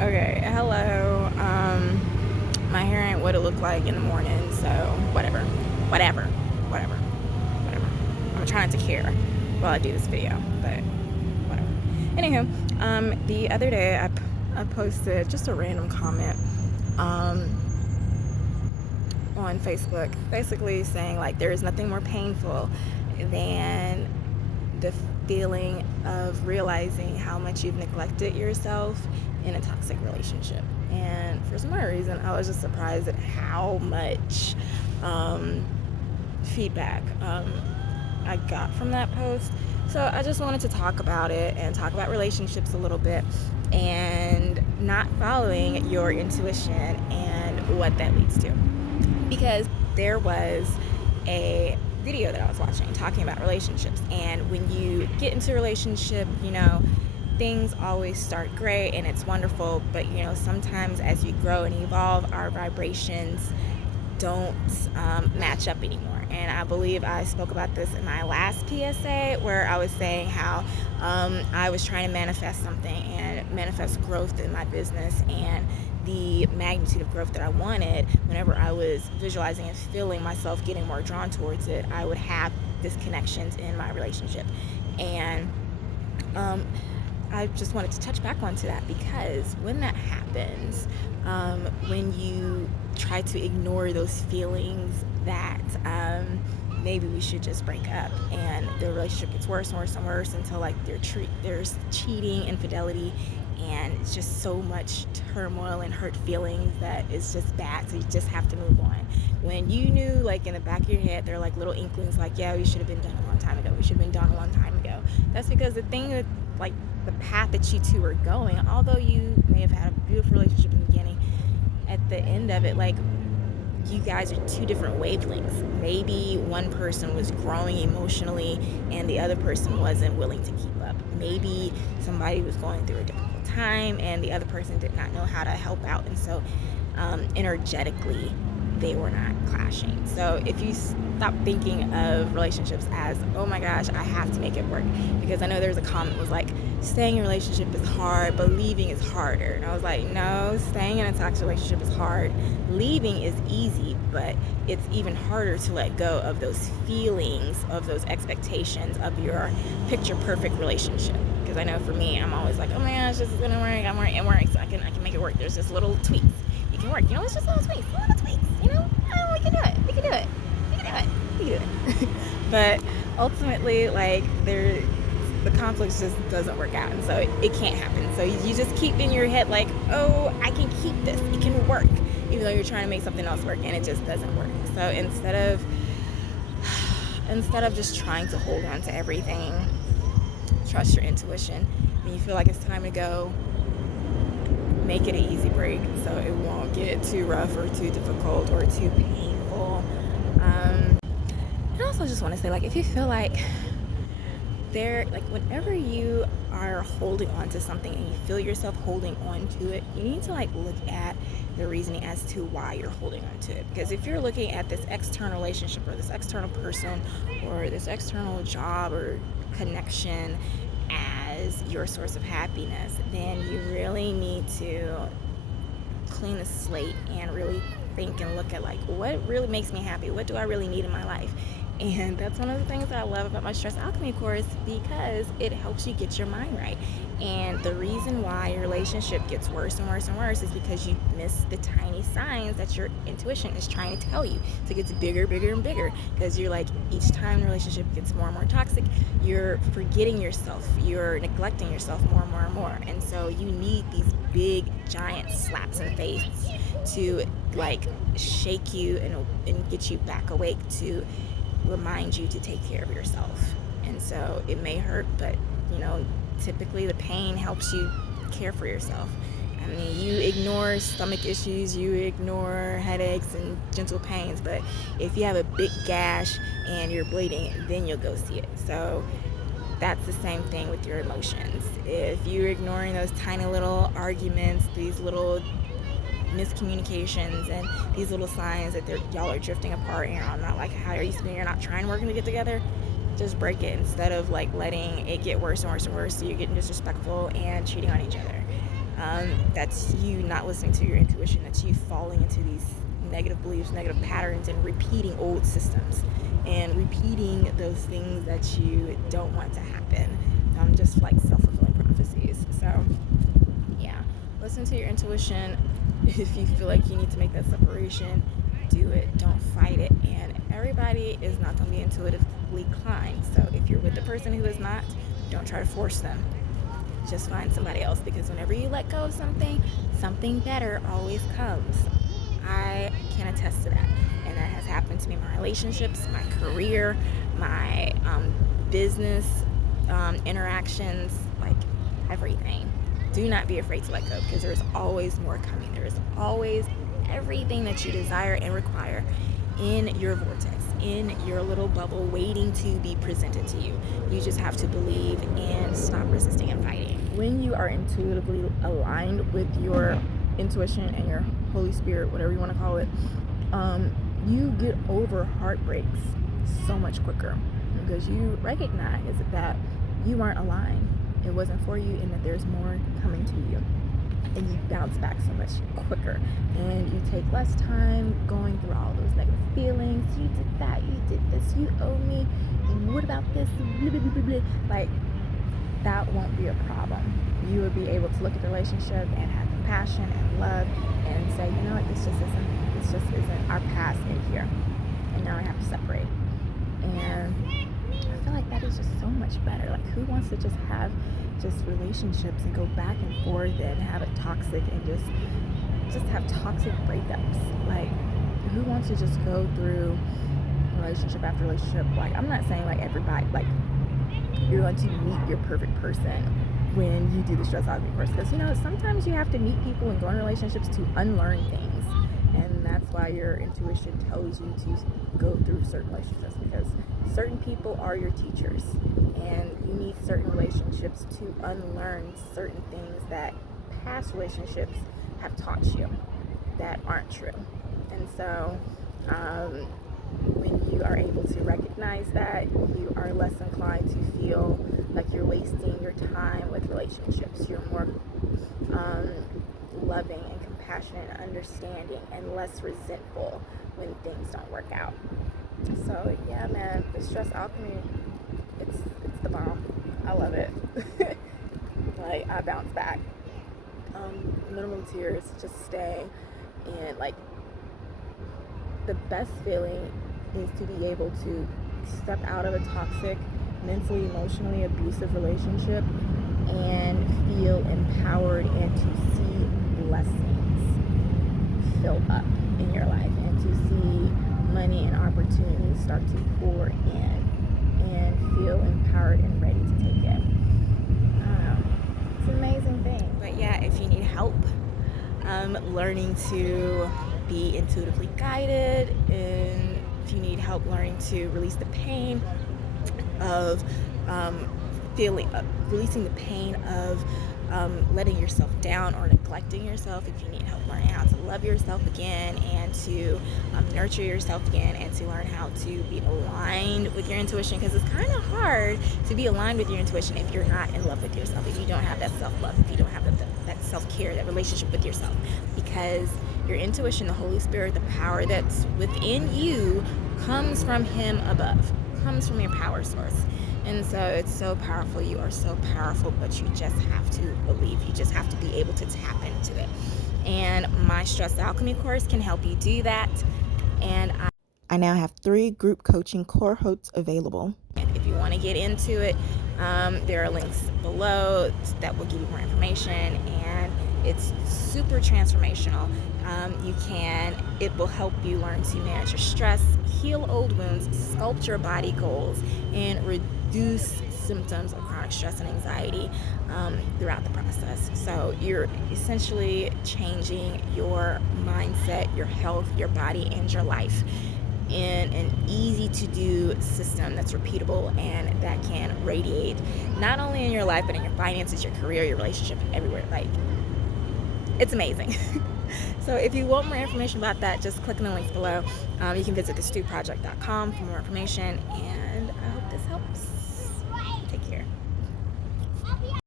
Okay, hello. My hair ain't what it looked like in the morning, so whatever. I'm gonna try not to care while I do this video, but whatever. Anywho, the other day I posted just a random comment on Facebook, basically saying like there is nothing more painful than the feeling of realizing how much you've neglected yourself in a toxic relationship. And for some odd reason, I was just surprised at how much feedback I got from that post. So I just wanted to talk about it and talk about relationships a little bit and not following your intuition and what that leads to. Because there was a video that I was watching talking about relationships, and when you get into a relationship, things always start great and it's wonderful, but sometimes as you grow and evolve, our vibrations don't match up anymore. And I believe I spoke about this in my last PSA, where I was saying how I was trying to manifest something and manifest growth in my business, and the magnitude of growth that I wanted, whenever I was visualizing and feeling myself getting more drawn towards it, I would have disconnections in my relationship. And I just wanted to touch back onto that, because when that happens, when you try to ignore those feelings that maybe we should just break up, and the relationship gets worse and worse and worse until like there's cheating, infidelity, and it's just so much turmoil and hurt feelings that it's just bad, so you just have to move on. When you knew, like in the back of your head, there are like little inklings like, yeah, we should have been done a long time ago, we should have been done a long time ago. That's because the thing that, like, the path that you two are going, although you may have had a beautiful relationship in the beginning, at the end of it, like, you guys are two different wavelengths. Maybe one person was growing emotionally and the other person wasn't willing to keep up. Maybe somebody was going through a difficult time and the other person did not know how to help out, and so energetically they were not clashing. So if you stop thinking of relationships as, oh my gosh, I have to make it work, because I know there's a comment was like, staying in a relationship is hard, but leaving is harder. And I was like, no, staying in a toxic relationship is hard. Leaving is easy, but it's even harder to let go of those feelings, of those expectations of your picture perfect relationship. Because I know for me, I'm always like, oh my gosh, this is gonna work. It works. I can make it work. There's just little tweaks. It can work. It's just little tweaks. Oh, we can do it. But ultimately, like, the conflict just doesn't work out, and so it can't happen. So you just keep in your head like, oh, I can keep this, it can work, even though you're trying to make something else work and it just doesn't work. So instead of just trying to hold on to everything, trust your intuition. When you feel like it's time to go, make it an easy break so it won't get too rough or too difficult or too painful. And I also just want to say, like, if you feel like whenever you are holding on to something and you feel yourself holding on to it, you need to look at the reasoning as to why you're holding on to it. Because if you're looking at this external relationship or this external person or this external job or connection as your source of happiness, then you really need to clean the slate and really think and look at what really makes me happy, what do I really need in my life. And that's one of the things that I love about my Stress Alchemy course, because it helps you get your mind right. And the reason why your relationship gets worse and worse and worse is because you miss the tiny signs that your intuition is trying to tell you. So it gets bigger and bigger, because you're like, each time the relationship gets more and more toxic, you're forgetting yourself, you're neglecting yourself more and more and more. And so you need these big giant slaps in the face to shake you and get you back awake, to remind you to take care of yourself. And so it may hurt, but typically the pain helps you care for yourself. I mean, you ignore stomach issues, you ignore headaches and gentle pains, but if you have a big gash and you're bleeding, then you'll go see it. So that's the same thing with your emotions. If you're ignoring those tiny little arguments, these little miscommunications and these little signs that y'all are drifting apart, and I'm not like how are you spending, you're not trying working to get together, just break it, instead of letting it get worse and worse and worse, so you're getting disrespectful and cheating on each other. That's you not listening to your intuition. That's you falling into these negative beliefs, negative patterns, and repeating old systems and repeating those things that you don't want to happen, just like self-fulfilling prophecies. So yeah, listen to your intuition. If you feel like you need to make that separation, do it. Don't fight it. And everybody is not going to be intuitively inclined. So if you're with the person who is not, don't try to force them. Just find somebody else, because whenever you let go of something better always comes. I can attest to that, and that has happened to me in my relationships, my career, my business interactions, like everything. Do not be afraid to let go, because there is always more coming. There is always everything that you desire and require in your vortex, in your little bubble, waiting to be presented to you. You just have to believe and stop resisting and fighting. When you are intuitively aligned with your intuition and your Holy Spirit, whatever you want to call it, you get over heartbreaks so much quicker, because you recognize that you aren't aligned. It wasn't for you, and that there's more coming to you. And you bounce back so much quicker, and you take less time going through all those negative feelings. You did that, you did this, you owe me, what about this, blah, blah, blah, blah. Like, that won't be a problem. You will be able to look at the relationship and have compassion and love and say, you know what, this just isn't our path in here, and now I have to separate. And I feel like that is just so much better. Like, who wants to just have relationships and go back and forth and have it toxic and just have toxic breakups? Like, who wants to just go through relationship after relationship? Like, I'm not saying like everybody, like, you're going to meet your perfect person when you do the stress alchemy course, because sometimes you have to meet people and go in relationships to unlearn things, and that's why your intuition tells you to go through certain relationships, because certain people are your teachers, and you need certain relationships to unlearn certain things that past relationships have taught you that aren't true. And so when you are able to recognize that, you are less inclined to feel like you're wasting your time with relationships. You're more loving and compassionate and understanding, and less resentful when things don't work out. So yeah, man, the stress alchemy, it's the bomb. I love it. Like, I bounce back. Minimum tears, just stay. And like, the best feeling is to be able to step out of a toxic, mentally, emotionally abusive relationship and feel empowered, and to see blessings fill up in your life, and to see money and opportunities start to pour in, and feel empowered and ready to take it. I don't know. It's an amazing thing. But yeah, if you need help learning to be intuitively guided, and if you need help learning to release the pain of releasing the pain of letting yourself down or neglecting yourself, if you need help learning how to love yourself again and to nurture yourself again, and to learn how to be aligned with your intuition, because it's kind of hard to be aligned with your intuition if you're not in love with yourself, if you don't have that self-love, if you don't have that self-care, that relationship with yourself, because your intuition, the Holy Spirit, the power that's within you comes from Him above, comes from your power source. And so it's so powerful. You are so powerful, but you just have to believe. You just have to be able to tap into it. And my Stress Alchemy course can help you do that. And I now have 3 group coaching cohorts available. And if you want to get into it, there are links below that will give you more information, and it's super transformational. It will help you learn to manage your stress, heal old wounds, sculpt your body goals, and reduce symptoms of chronic stress and anxiety throughout the process. So you're essentially changing your mindset, your health, your body, and your life in an easy to do system that's repeatable and that can radiate not only in your life, but in your finances, your career, your relationship, everywhere. Like, it's amazing. So if you want more information about that, just click on the links below. You can visit thestewproject.com for more information, and I hope this helps. Take care.